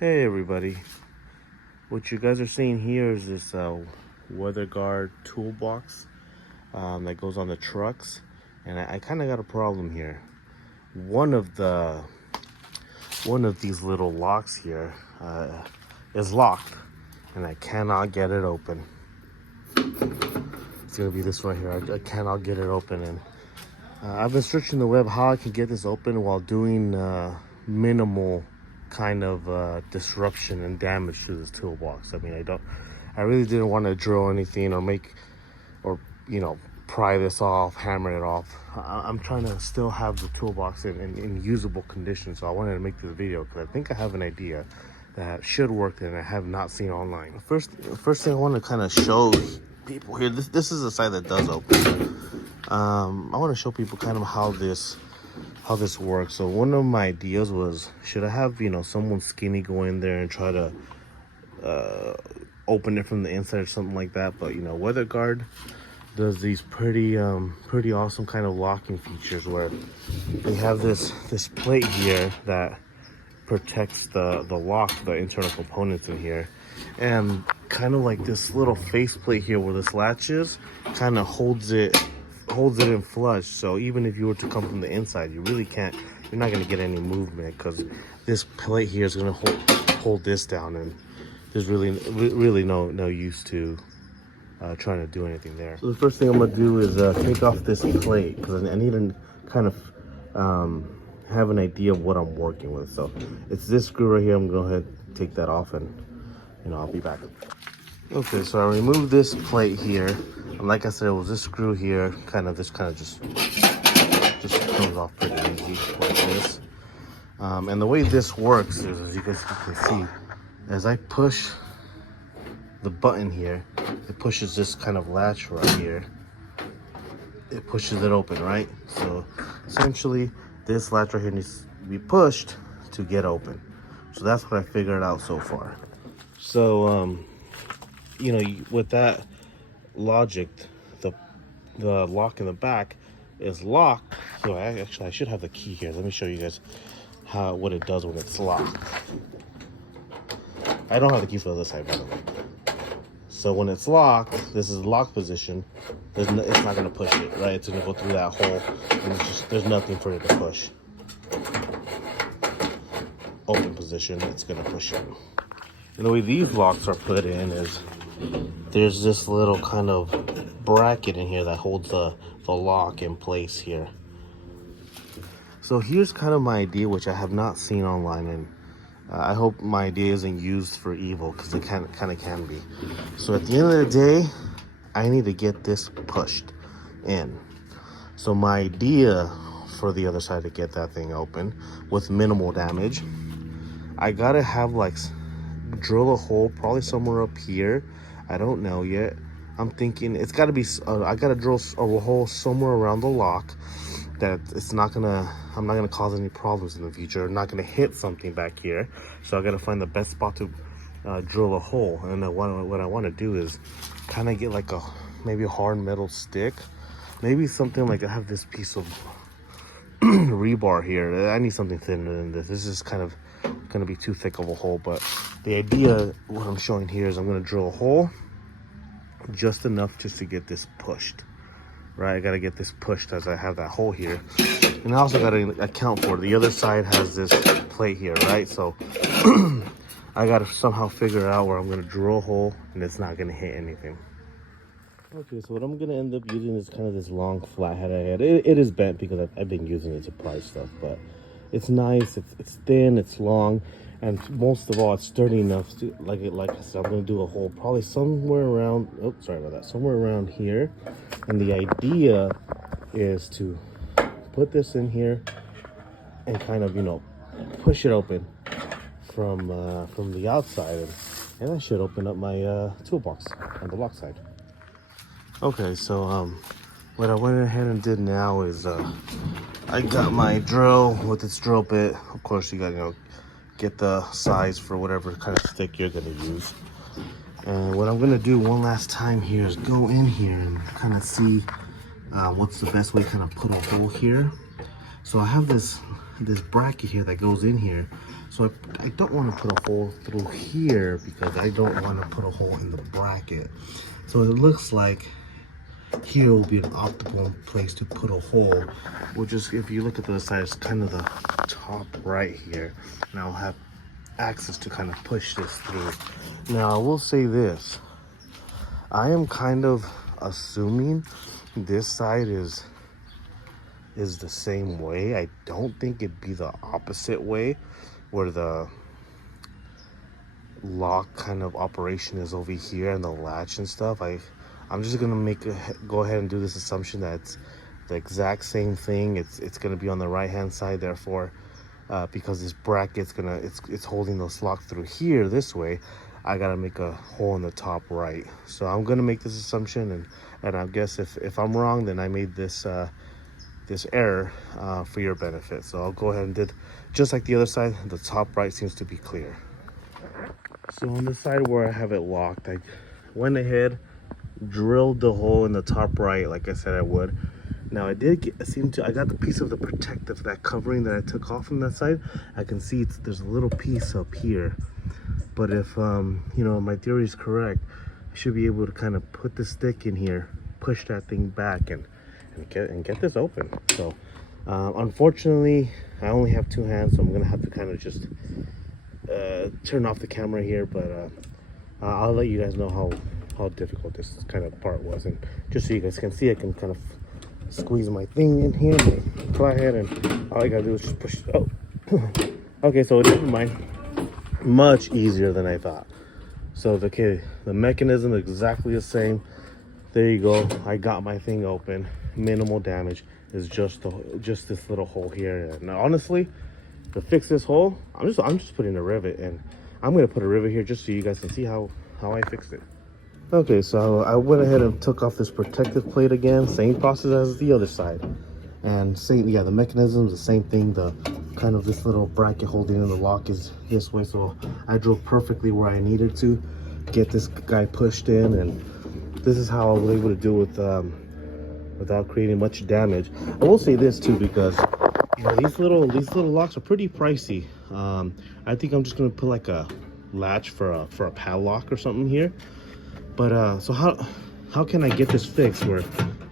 Hey everybody, what you guys are seeing here is this weather guard toolbox that goes on the trucks, and I kind of got a problem here. One of these little locks here is locked, and I cannot get it open. It's gonna be this right here. I cannot get it open, and I've been searching the web how I can get this open while doing minimal kind of disruption and damage to this toolbox. I mean, I really didn't want to drill anything or pry this off, hammer it off. I'm trying to still have the toolbox in usable condition, so I wanted to make this video because I think I have an idea that should work and I have not seen online. First thing I want to kind of show people here, this is the side that does open. I want to show people kind of how this works. So one of my ideas was, should I have someone skinny go in there and try to open it from the inside or something like that? But Weather Guard does these pretty awesome kind of locking features where they have this plate here that protects the lock, the internal components in here, and kind of like this little face plate here where this latch is kind of holds it in flush. So even if you were to come from the inside, you're not going to get any movement because this plate here is going to hold this down, and there's really no use to trying to do anything there. So the first thing I'm going to do is take off this plate because I need to kind of have an idea of what I'm working with. So it's this screw right here. I'm going to go ahead and take that off, and I'll be back. Okay, so I removed this plate here, and like I said, it was this screw here. This just comes off pretty easy like this. And the way this works is, as you guys can see, as I push the button here, it pushes this kind of latch right here. It pushes it open, right? So essentially, this latch right here needs to be pushed to get open. So that's what I figured out so far. So with that logic, the lock in the back is locked. So I should have the key here. Let me show you guys what it does when it's locked. I don't have the key for the other side, by the way. So when it's locked, this is the lock position. It's not going to push it, right? It's going to go through that hole, and there's nothing for it to push. Open position, it's going to push it. And the way these locks are put in is there's this little kind of bracket in here that holds the lock in place here. So here's kind of my idea, which I have not seen online, and I hope my idea isn't used for evil, because it kind of can be. So at the end of the day, I need to get this pushed in. So my idea for the other side to get that thing open with minimal damage, I gotta have drill a hole probably somewhere up here. I don't know yet. I'm thinking it's got to be, I got to drill a hole somewhere around the lock that I'm not gonna cause any problems in the future. I'm not gonna hit something back here. So I got to find the best spot to drill a hole. And what I want to do is kind of get maybe a hard metal stick. Maybe something like, I have this piece of rebar here. I need something thinner than this. This is kind of gonna be too thick of a hole, but the idea, what I'm showing here, is I'm gonna drill a hole just enough just to get this pushed, right? I gotta get this pushed as I have that hole here, and I also gotta account for the other side has this plate here, right? So I gotta somehow figure out where I'm gonna drill a hole and it's not gonna hit anything. Okay, so what I'm gonna end up using is kind of this long flathead I had. It is bent because I've been using it to pry stuff, but it's nice, it's thin, it's long, and most of all, it's sturdy enough to, like I said, I'm gonna do a hole probably somewhere around, somewhere around here. And the idea is to put this in here and kind of, push it open from the outside, and that should open up my toolbox on the lock side. Okay, so what I went ahead and did now is I got my drill with its drill bit. Of course, you gotta get the size for whatever kind of stick you're gonna use. And what I'm gonna do one last time here is go in here and kind of see what's the best way to kind of put a hole here. So I have this bracket here that goes in here. So So I don't want to put a hole through here because I don't want to put a hole in the bracket. So it looks like here will be an optimal place to put a hole, which is, if you look at the side, it's kind of the top right here, and I'll have access to kind of push this through. Now I will say this, I am kind of assuming this side is the same way. I don't think it'd be the opposite way, where the lock kind of operation is over here and the latch and stuff. I'm just gonna go ahead and do this assumption that it's the exact same thing. It's gonna be on the right hand side, therefore because this bracket's it's holding this lock through here this way, I gotta make a hole in the top right. So I'm gonna make this assumption, and I guess if I'm wrong, then I made this this error for your benefit. So I'll go ahead and did just like the other side. The top right seems to be clear. So on the side where I have it locked, I went ahead, drilled the hole in the top right like I said I would. Now I did I got the piece of the protective, that covering that I took off from that side. I can see there's a little piece up here, but if you know, my theory is correct, I should be able to kind of put the stick in here, push that thing back, and get this open. So unfortunately I only have two hands, so I'm gonna have to kind of just turn off the camera here, but I'll let you guys know how difficult this kind of part was, and just so you guys can see, I can kind of squeeze my thing in here, my head, and all I gotta do is just push. Oh, okay, so never mind. Much easier than I thought. So the mechanism is exactly the same. There you go. I got my thing open. Minimal damage. Is just this little hole here. And honestly, to fix this hole, I'm just putting a rivet, and I'm gonna put a rivet here just so you guys can see how I fixed it. Okay, so I went ahead and took off this protective plate again, same process as the other side, and same, yeah, the mechanism's the same thing. The kind of this little bracket holding in the lock is this way, so I drove perfectly where I needed to get this guy pushed in, and this is how I was able to do it without creating much damage. I will say this too, because you know, these little locks are pretty pricey. I think I'm just gonna put like a latch for a padlock or something here. But so how can I get this fixed where,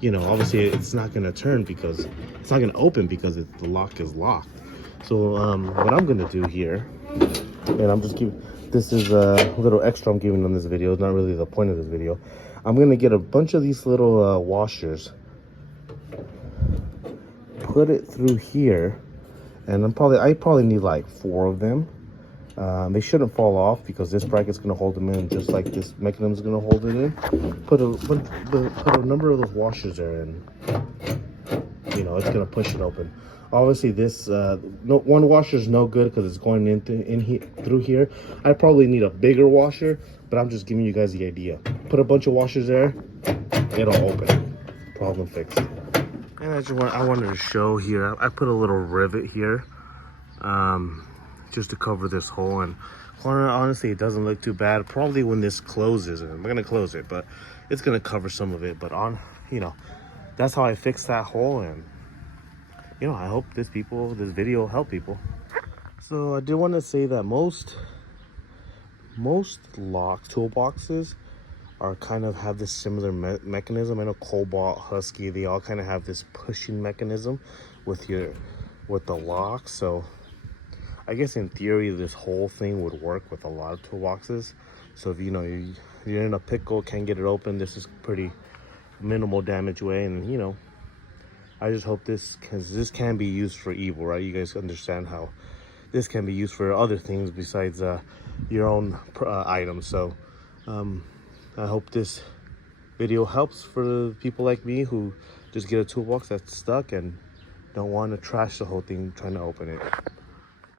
you know, obviously it's not gonna turn because it's not gonna open because the lock is locked. So what I'm gonna do here, and I'm just giving, this is a little extra I'm giving on this video, it's not really the point of this video. I'm gonna get a bunch of these little washers, put it through here, and I probably need like 4 of them. They shouldn't fall off because this bracket's gonna hold them in just like this mechanism is gonna hold it in. Put a number of those washers there, and you know, it's gonna push it open. Obviously this one washer is no good because it's going in here through here. I probably need a bigger washer, but I'm just giving you guys the idea. Put a bunch of washers there, it'll open. Problem fixed. And I wanted to show here, I put a little rivet here just to cover this hole, and honestly it doesn't look too bad. Probably when this closes, and I'm gonna close it, but it's gonna cover some of it. But you know, that's how I fixed that hole, and you know, I hope this video will help people. So I do want to say that most lock toolboxes are kind of have this similar mechanism. I know Cobalt, Husky, they all kind of have this pushing mechanism with the lock. So I guess in theory this whole thing would work with a lot of toolboxes. So if you know you're in a pickle, can't get it open, this is pretty minimal damage way. And you know, I just hope because this can be used for evil, right? You guys understand how this can be used for other things besides your own items. So I hope this video helps for people like me who just get a toolbox that's stuck and don't want to trash the whole thing trying to open it.